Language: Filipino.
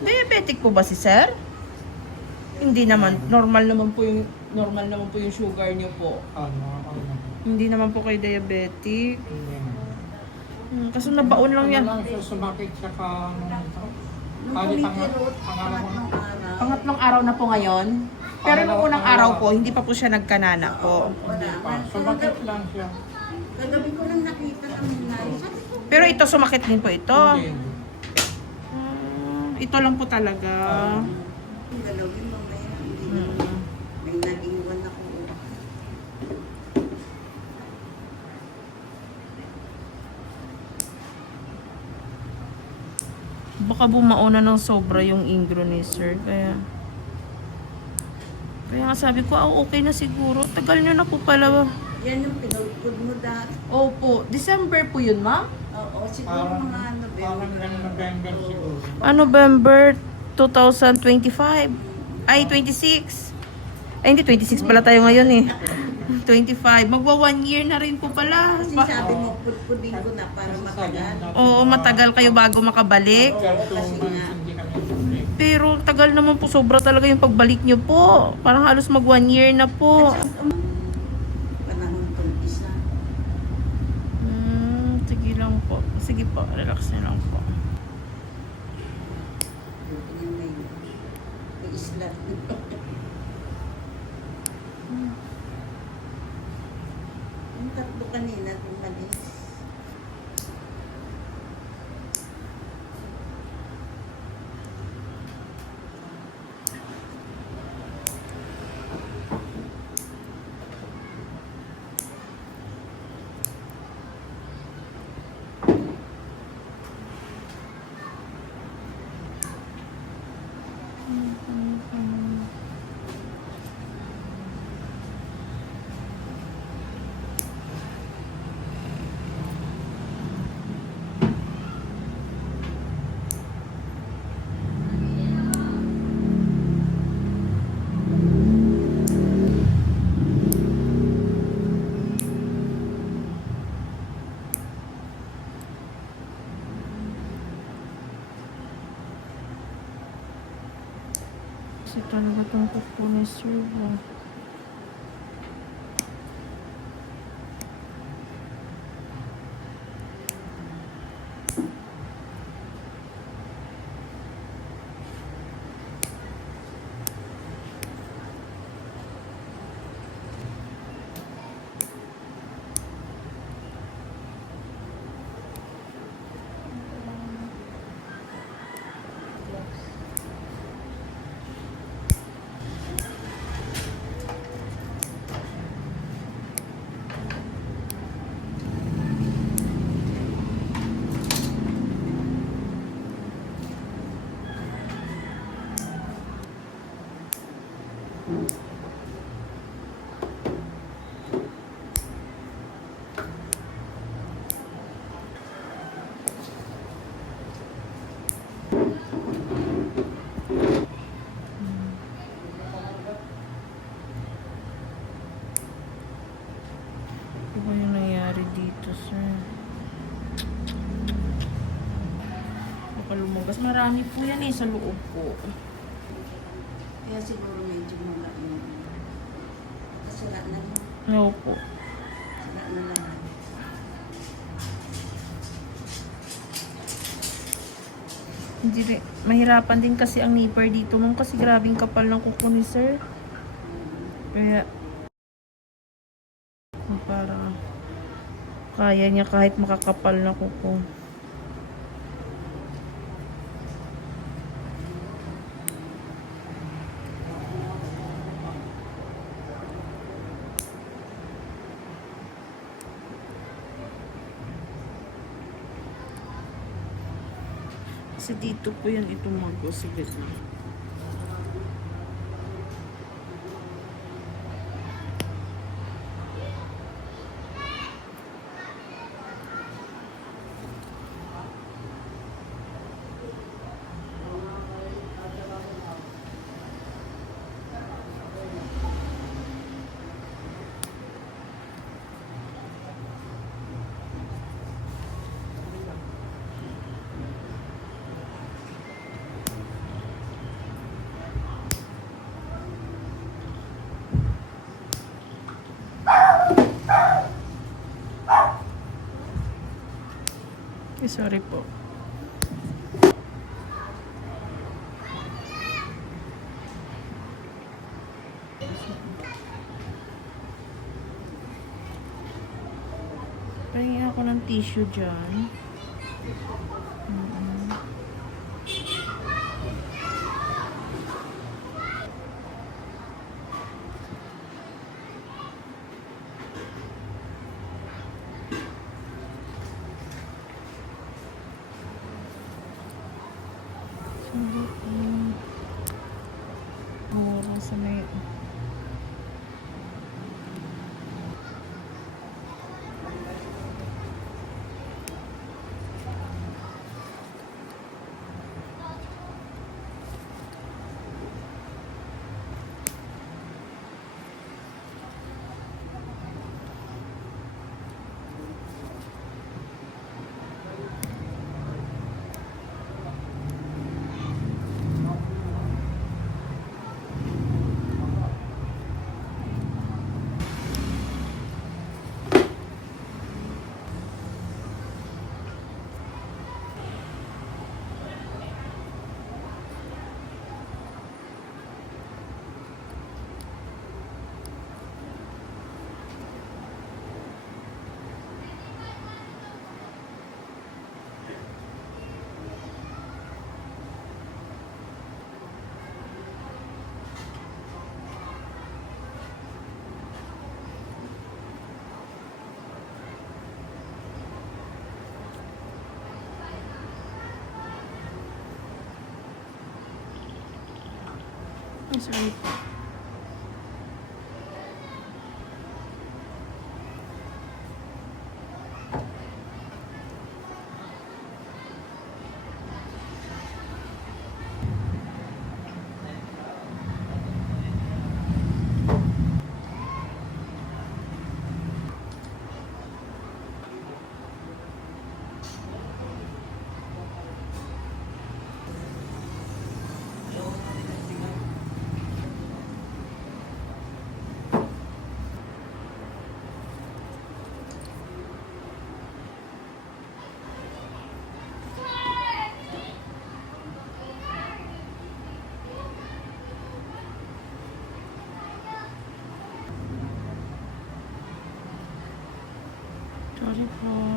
Diabetic po ba si sir? Hindi naman. Normal naman po yung sugar niyo po. Ano. Hindi naman po kayo diabetic. Hindi. Kaso nabaon lang yan. Ano lang siya sumakit siya ka... Nung kumikirot, Pangatlong araw na po ngayon. Pero nung unang araw po, hindi pa po siya nagkanana po. Hindi pa. Sumakit lang siya. Kagabi ko lang nakita ng nanay. Sabi ko, Pero ito, sumakit din po ito. Hindi. Ito lang po talaga. kung galawin mamaya, hindi naman. May nag-iwan ako. Baka bumauna ng sobra yung ingro ni sir. Kaya nga sabi ko, okay na siguro. Tagal nyo na po pala. Yan yung pinulpod mo dati. Opo, December po yun, ma'am? Oo, siguro mga Parang November siguro. November 2025. Ay, 26. Ay, hindi, 26 pala tayo ngayon eh. 25. Magwa 1 year na rin po pala. Kasi sabi mo, pudpudin ko na para matagal. Oo, matagal kayo bago makabalik. Kasi nga, Hindi kami bumalik. Pero tagal naman po, sobra talaga yung pagbalik nyo po. Parang halos mag 1 year na po. panahon kong isa. Sige lang po. Sige po, relax na lang po. Yung may islat. Yung tatlo kanina tumalis. Kasi talaga itong kuko ni sir. Ano ba yung nangyari dito, sir? Baka lumabas. Marami po yan eh sa loob po. Kaya siguro medyo mga kasala na lang. No po. Kasala na lang. Hindi rin. Mahirapan din kasi ang nipper dito mong kasi grabing kapal ng kuko ni sir. Kaya parang kaya niya kahit makakapal na kuko. Kasi dito po yan itumago. Sige na. Sorry po. Pahingin ako ng tissue dyan. Mura sa may... Sorry po. Sorry po.